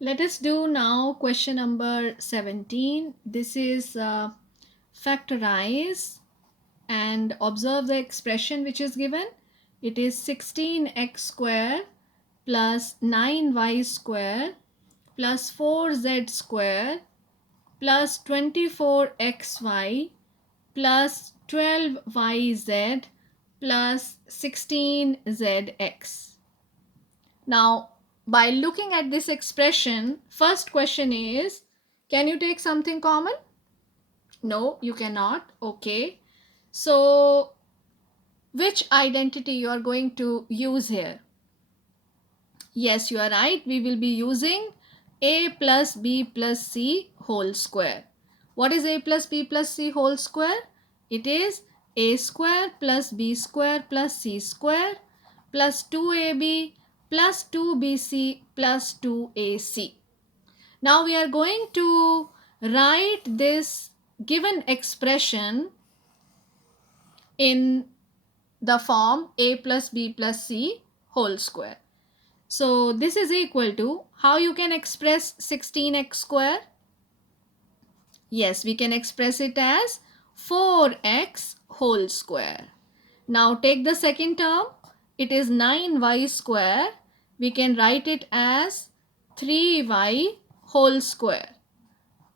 Let us do now question number 17. This is factorize and observe the expression which is given. It is 16x square plus 9y square plus 4z square plus 24xy plus 12yz plus 16zx. Now, by looking at this expression, first question is, can you take something common? No, you cannot. Okay. So, which identity you are going to use here? Yes, you are right. We will be using a plus b plus c whole square. What is a plus b plus c whole square? It is a square plus b square plus c square plus 2ab plus 2bc plus 2ac. Now we are going to write this given expression in the form a plus b plus c whole square. So this is equal to, how you can express 16x square? Yes, we can express it as 4x whole square. Now take the second term. It is 9y square. We can write it as 3y whole square.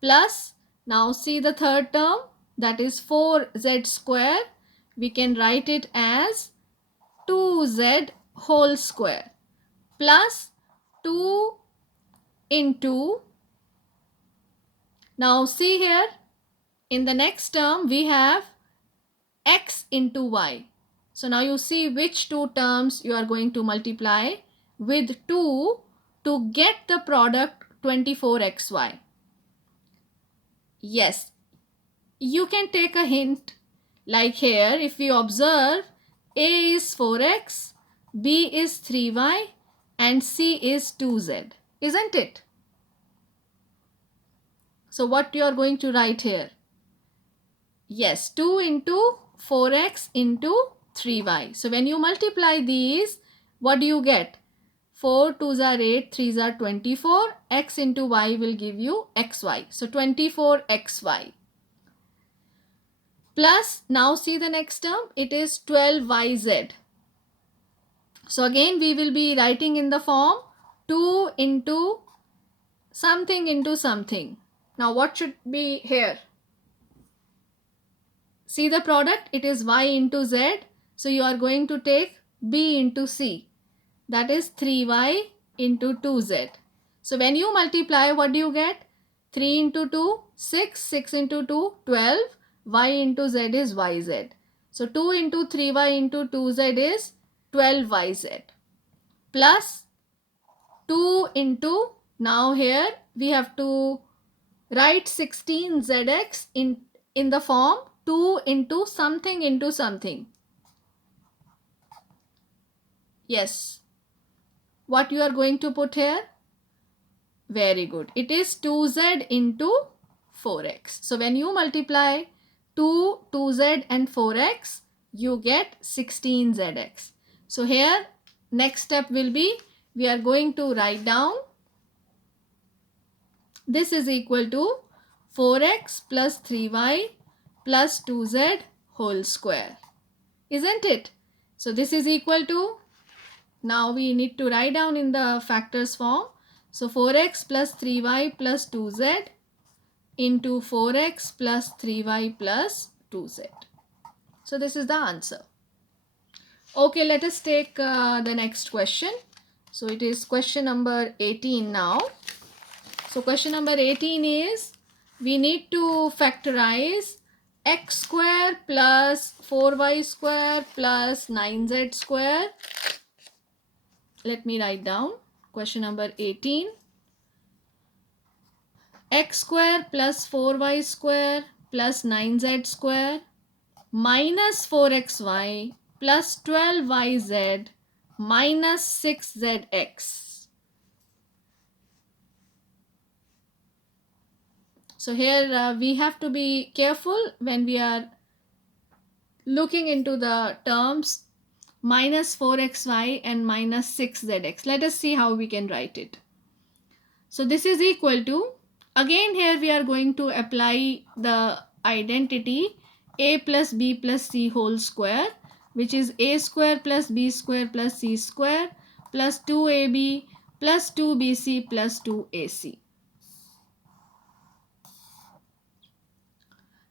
Plus, now see the third term, that is 4z square. We can write it as 2z whole square plus 2 into, now see here, in the next term we have x into y. So now you see which two terms you are going to multiply with 2 to get the product 24xy. Yes, you can take a hint, like here if we observe, a is 4x, b is 3y and c is 2z, isn't it? So what you are going to write here? Yes, 2 into 4x into 3y. So when you multiply these, what do you get? 4 2s are 8, 3s are 24. X into y will give you xy. So 24xy. Plus, now see the next term. It is 12yz. So again we will be writing in the form 2 into something into something. Now what should be here? See the product, it is y into z. So you are going to take b into c. That is 3y into 2z. So when you multiply, what do you get? 3 into 2, 6, 6 into 2, 12, y into z is yz. So 2 into 3y into 2z is 12yz. Plus 2 into, now here we have to write 16zx in the form 2 into something into something. Yes. What you are going to put here? Very good. It is 2z into 4x. So when you multiply 2z and 4x, you get 16zx. So here next step will be, we are going to write down, this is equal to 4x plus 3y plus 2z whole square. Isn't it? So this is equal to, now we need to write down in the factors form. So 4x plus 3y plus 2z into 4x plus 3y plus 2z. So this is the answer. Okay, let us take the next question. So it is question number 18 now. So question number 18 is, we need to factorize x square plus 4y square plus 9z square. Let me write down question number 18. X square plus 4y square plus 9z square minus 4xy plus 12yz minus 6zx. So here we have to be careful when we are looking into the terms minus 4xy and minus 6zx. Let us see how we can write it. So this is equal to, again here we are going to apply the identity a plus b plus c whole square, which is a square plus b square plus c square plus 2ab plus 2bc plus 2ac.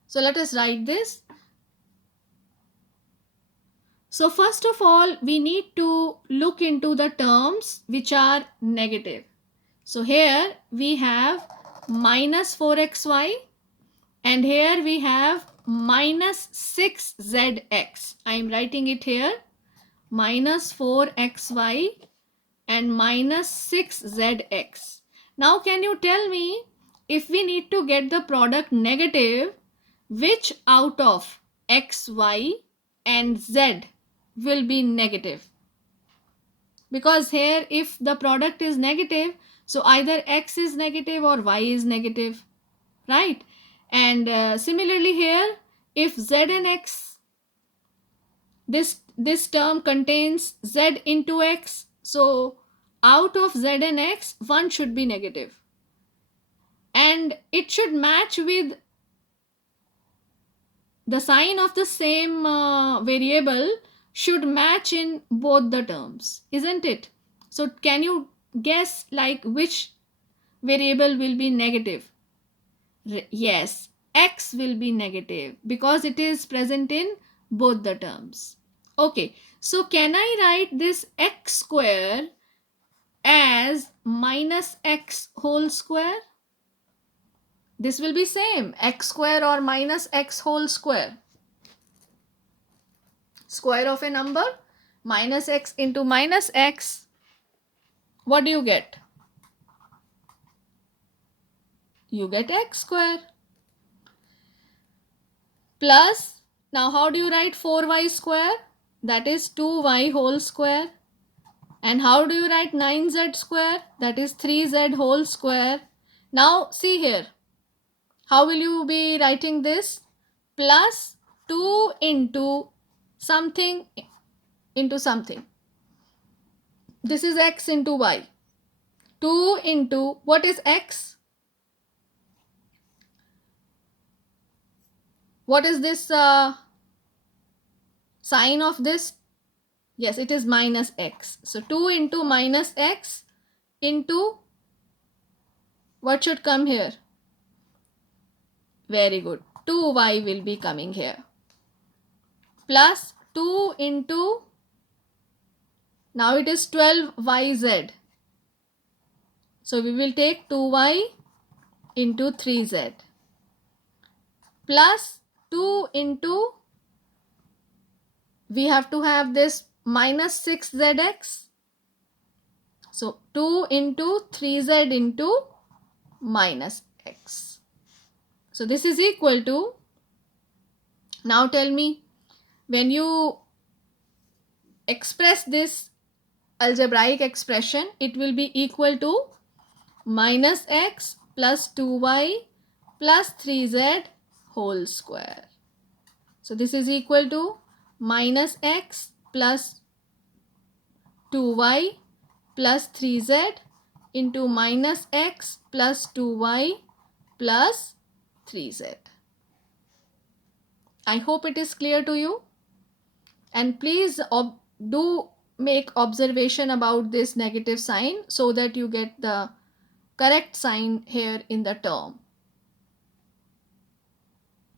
So let us write this. So first of all, we need to look into the terms which are negative. So here we have minus 4xy and here we have minus 6zx. I am writing it here, minus 4xy and minus 6zx. Now can you tell me, if we need to get the product negative, which out of x, y and z will be negative? Because here if the product is negative, so either x is negative or y is negative, right? And similarly here, if z and x, this term contains z into x, so out of z and x, one should be negative and it should match with the sign of the same variable should match in both the terms, isn't it? So can you guess like which variable will be negative? Yes, x will be negative because it is present in both the terms. Okay, so can I write this x square as minus x whole square? This will be same, x square or minus x whole square. Square of a number, minus x into minus x, what do you get? You get x square. Plus, now how do you write 4y square? That is 2y whole square. And how do you write 9z square? That is 3z whole square. Now see here, how will you be writing this? Plus 2 into something into something. This is x into y. 2 into, what is x? What is this sign of this? Yes, it is minus x. So 2 into minus x into, what should come here? Very good. 2y will be coming here. Plus 2 into, now it is 12yz. So we will take 2y into 3z. Plus 2 into, we have to have this minus 6zx. So 2 into 3z into minus x. So this is equal to, now tell me, when you express this algebraic expression, it will be equal to minus x plus 2y plus 3z whole square. So this is equal to minus x plus 2y plus 3z into minus x plus 2y plus 3z. I hope it is clear to you. And please do make observation about this negative sign so that you get the correct sign here in the term.